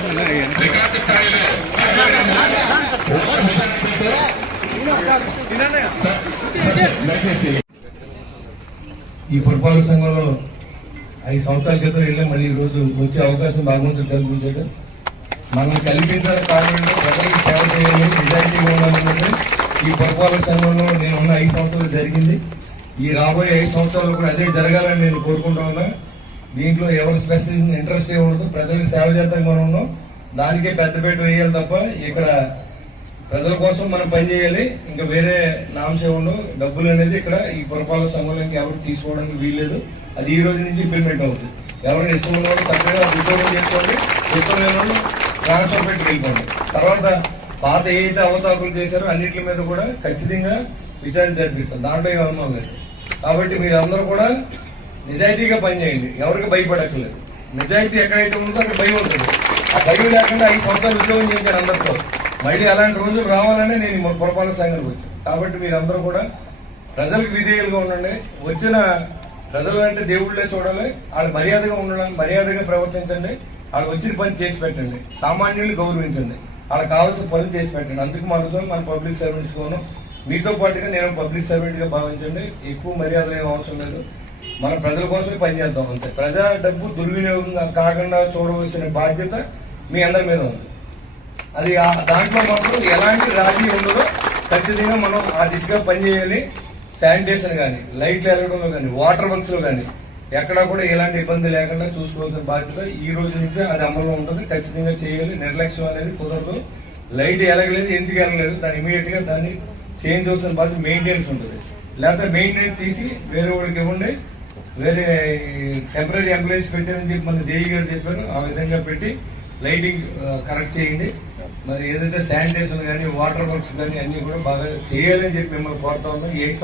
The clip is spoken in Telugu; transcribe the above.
రికార్డు స్థాయిలో ఈ పురపాలక సంఘంలో ఐదు సంవత్సరాల క్రితం వెళ్ళి మళ్ళీ ఈ రోజు వచ్చే అవకాశం భగవంతుడు కల్పించాడు. మనం కల్పించాలి కారణంలో ప్రజలకు సేవ చేయాలని నిజాయితీగా ఉండాలన్నది ఈ పురపాలక సంఘంలో నేను ఉన్న ఐదు సంవత్సరాలు జరిగింది. ఈ రాబోయే ఐదు సంవత్సరాలు కూడా అదే జరగాలని నేను కోరుకుంటా ఉన్నా. దీంట్లో ఎవరు స్పెషల్ ఇంట్రెస్ట్ ఏ ఉండదు. ప్రజలకు సేవ చేద్దాం మనం ఉన్నాం. దానికే పెద్దపేట వేయాలి తప్ప ఇక్కడ ప్రజల కోసం మనం పనిచేయాలి ఇంకా వేరే నాంశం ఉండవు. డబ్బులు అనేది ఇక్కడ ఈ పురపాలక సంఘంలో ఎవరు తీసుకోవడానికి వీల్లేదు. అది ఈ రోజు నుంచి ఇంప్లిమెంట్ అవుతుంది. ఎవరైనా ఇష్టం ఉన్నవాళ్ళు చక్కగా ఉద్యోగం చేసుకోండి. ఇష్టం లేని ట్రాన్స్ఫర్ పెట్టి వెళ్ళిపోండి. తర్వాత పాత ఏదైతే అవతాకులు చేశారో అన్నింటి మీద కూడా ఖచ్చితంగా విచారణ జరిపిస్తాం. దాంట్లో ఏమన్నా లేదు. కాబట్టి మీరందరూ కూడా నిజాయితీగా పనిచేయండి ఎవరికి భయపడక్కర్లేదు. నిజాయితీ ఎక్కడైతే ఉందో అక్కడ భయం ఉంటుంది. ఆ భయం లేకుండా ఐదు సంవత్సరాలు ఉద్యోగం చేశారు అందరితో. మళ్ళీ అలాంటి రోజులు రావాలనే నేను ఈ పురపాలక సంఘానికి వచ్చాను కాబట్టి మీరందరూ కూడా ప్రజలకు విధేయులుగా ఉండండి. వచ్చిన ప్రజలు అంటే దేవుళ్ళే చూడాలి. వాళ్ళు మర్యాదగా ఉండడానికి మర్యాదగా ప్రవర్తించండి. వాళ్ళు వచ్చిన పని చేసి పెట్టండి. సామాన్యులు గౌరవించండి. వాళ్ళకి కావాల్సిన పనులు చేసి పెట్టండి. అందుకు మనతో మన పబ్లిక్ సర్వెంట్స్ కోను మీతో పాటుగా నేను పబ్లిక్ సర్వెంట్గా భావించండి. ఎక్కువ మర్యాద ఏం అవసరం లేదు. మన ప్రజల కోసమే పనిచేద్దాం అంతే. ప్రజా డబ్బు దుర్వినియోగం కాకుండా చూడవలసిన బాధ్యత మీ అందరి మీద ఉంది. అది దాంట్లో మాత్రం ఎలాంటి రాజీ ఉండదో ఖచ్చితంగా మనం ఆ దిశగా పనిచేయాలి శానిటేషన్ కానీ లైట్లు ఎరగడంలో కానీ వాటర్ బంక్స్లో కానీ ఎక్కడా కూడా ఎలాంటి ఇబ్బంది లేకుండా చూసుకోవాల్సిన బాధ్యత ఈ రోజు నుంచే అది అమల్లో ఉంటుంది. ఖచ్చితంగా చేయాలి. నిర్లక్ష్యం అనేది కుదరదు. లైట్ ఎలగలేదు ఎందుకు ఎలగలేదు దాన్ని ఇమీడియట్గా దాన్ని చేంజ్ చేయాల్సిన బాధ్యత మెయింటెనెన్స్ ఉంటుంది. లేకపోతే మెయింటెనెన్స్ తీసి వేరే వాడికి ఇవ్వండి. వేరే టెంపరీ ఎంప్లాయీస్ పెట్టారని చెప్పి మన జేఈ గారు చెప్పారు. ఆ విధంగా పెట్టి లైటింగ్ కరెక్ట్ చేయండి. మరి ఏదైతే శానిటేషన్ కానీ వాటర్ వర్క్స్ కానీ అన్నీ కూడా బాగా చేయాలని చెప్పి మిమ్మల్ని కోరుతా ఉన్నాం. ఏ